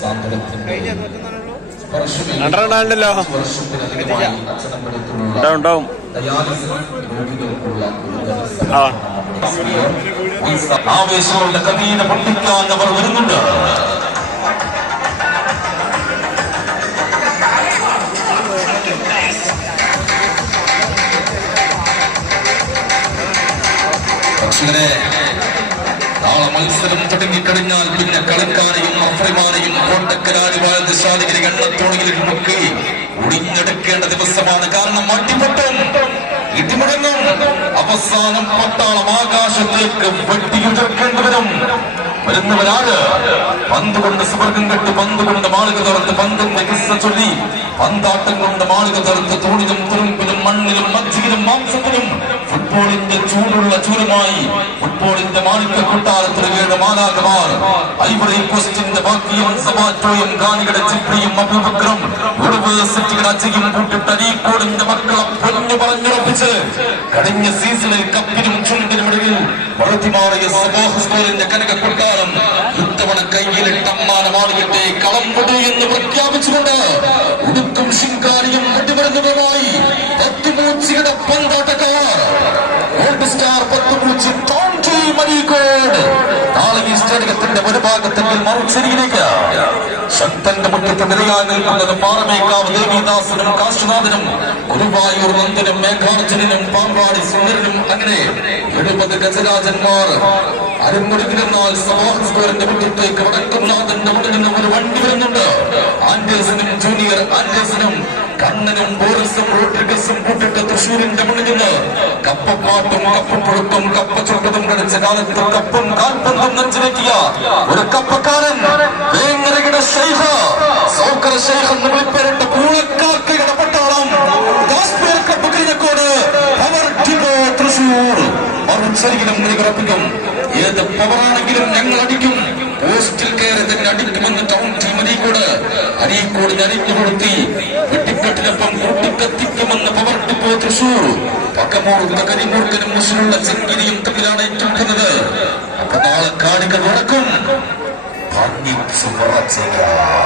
സാന്ത്വനത്തിന്റെ അച്ഛനമ്പലത്തിലുള്ള ആവേശമുള്ള കവീന പഠിക്കാൻ അവർ വരുന്നുണ്ട്. പക്ഷേ നാളെ മത്സരം തുടങ്ങിക്കഴിഞ്ഞാൽ പിന്നെ കളക്കാനെയും അഫ്രിമാനെയും കോട്ടക്കലാരി സാധിക്കുന്ന എണ്ണത്തോണിയിൽ മുക്കി ഒടിഞ്ഞെടുക്കേണ്ട ദിവസമാണ്. കാരണം അടിപൊട്ടും ഇടിമുടങ്ങും അവസാനം പട്ടാളം ആകാശത്തേക്ക് വെട്ടിയുതിർക്കേണ്ടവരും വരുന്നവരാണ്. പന്ത് കൊണ്ട് സ്വർഗം കെട്ട് പന്ത് കൊണ്ട് മാളിക തുറത്ത് പന്തിന്റെ കിസ്സ ചൊല്ലി പന്താട്ടം കൊണ്ട് മാളിക തുറത്ത് തോണിലും തുറുമ്പിലും മണ്ണിലും മജ്ജിയിലും മാംസത്തിലും ഫുട്ബോളിന്റെ ചൂടുള്ള ചൂടുമായി ഫുട്ബോളിന്റെ മാണിക്യ കൊട്ടാരത്തിൽ വീട് മാലാകമാർ ഐവറി കോസ്റ്റിന്റെ ബാക്കിയും സബാറ്റോയും ഗാനികളുടെ ചിപ്രിയും അബൂബക്രം യൂണിവേഴ്സിറ്റിയുടെ അജയും കൂട്ടിട്ട് അരീക്കോടിന്റെ മക്കളെ പൊന്നു പറഞ്ഞുറപ്പിച്ച് കഴിഞ്ഞ സീസണിൽ കപ്പിനും ചുണ്ടിനും ഇടയിൽ വളർത്തിമാറിയ സബാഹ് സ്കോറിന്റെ കനക കൊട്ടാരം ഇത്തവണ കയ്യിലിട്ടമ്മാനമാണിയുടെ കളം എന്ന് പ്രഖ്യാപിച്ചുകൊണ്ട് ഉടുക്കും ശിങ്കാരിയും സ്റ്റേഡിയത്തിന്റെ ഒരു ഭാഗത്തെങ്കിൽ മറുചരിയിലേക്ക് ശക്തന്റെ മുറ്റത്ത് നിലയാൻ നിൽക്കുന്നത് പാറമേക്കാവ് ദേവിദാസനും കാശിനാഥനും ഗുരുവായൂർ നന്ദനും മേഘാർജുനും പാമ്പാടി സുന്ദരനും അങ്ങനെ എഴുപത് ഗജരാജന്മാർ. അരങ്ങൊടുക്കിരുന്നാൽ സവാഹ് സ്ക്വയറിന്റെ മുറ്റത്തേക്ക് വടക്കുംനാഥന്റെ മുന്നിൽ ഒരു വണ്ടി വരുന്നുണ്ട്. ആൻഡേഴ്സനും ജൂനിയർ കണ്ണനും ബോറിസും റോഡ്രിഗസും കൂട്ടിട്ട് തൃശ്ശൂരിന്റെ മുന്നിൽ നിന്ന് കപ്പപ്പാട്ടും കപ്പപ്പുഴുത്തും കപ്പച്ചുട്ടതും കളിച്ച കാലത്ത് കപ്പും കാൽപന്തും നെഞ്ചിലേക്കിയ ഒരു കപ്പക്കാരൻ വേങ്ങരയുടെ ശൈഖ സൗക്കര ശൈഖ് എന്ന് വിളിപ്പേരിട്ട് പൂളക്കാക്കയുടെ പട്ടാളം കാശ്മീർ കപ്പ് കിഴിഞ്ഞക്കോട് പവർ തൃശ്ശൂർ. തൃശൂർ മറുചരികിലും നിലകുറപ്പിക്കും ഏത് പവറാണെങ്കിലും ഞങ്ങൾ അടിക്കും. പോസ്റ്റിൽ കയറി തന്നെ അടിക്കുമെന്ന് ടൗൺ ടീം അരീക്കോട് അരീക്കോട് അരിഞ്ഞു കൊടുത്തി ഡിപ്പോ തൃശൂർ പക്കമൂർത്ത കരിമൂർക്കനും മുഷിലുള്ള ചെങ്കിരിയും തമ്മിലാണ് ഏറ്റുമുട്ടുന്നത്. അപ്പൊ നാളെ കാണികൾ നടക്കും. പറച്ചേക്കാം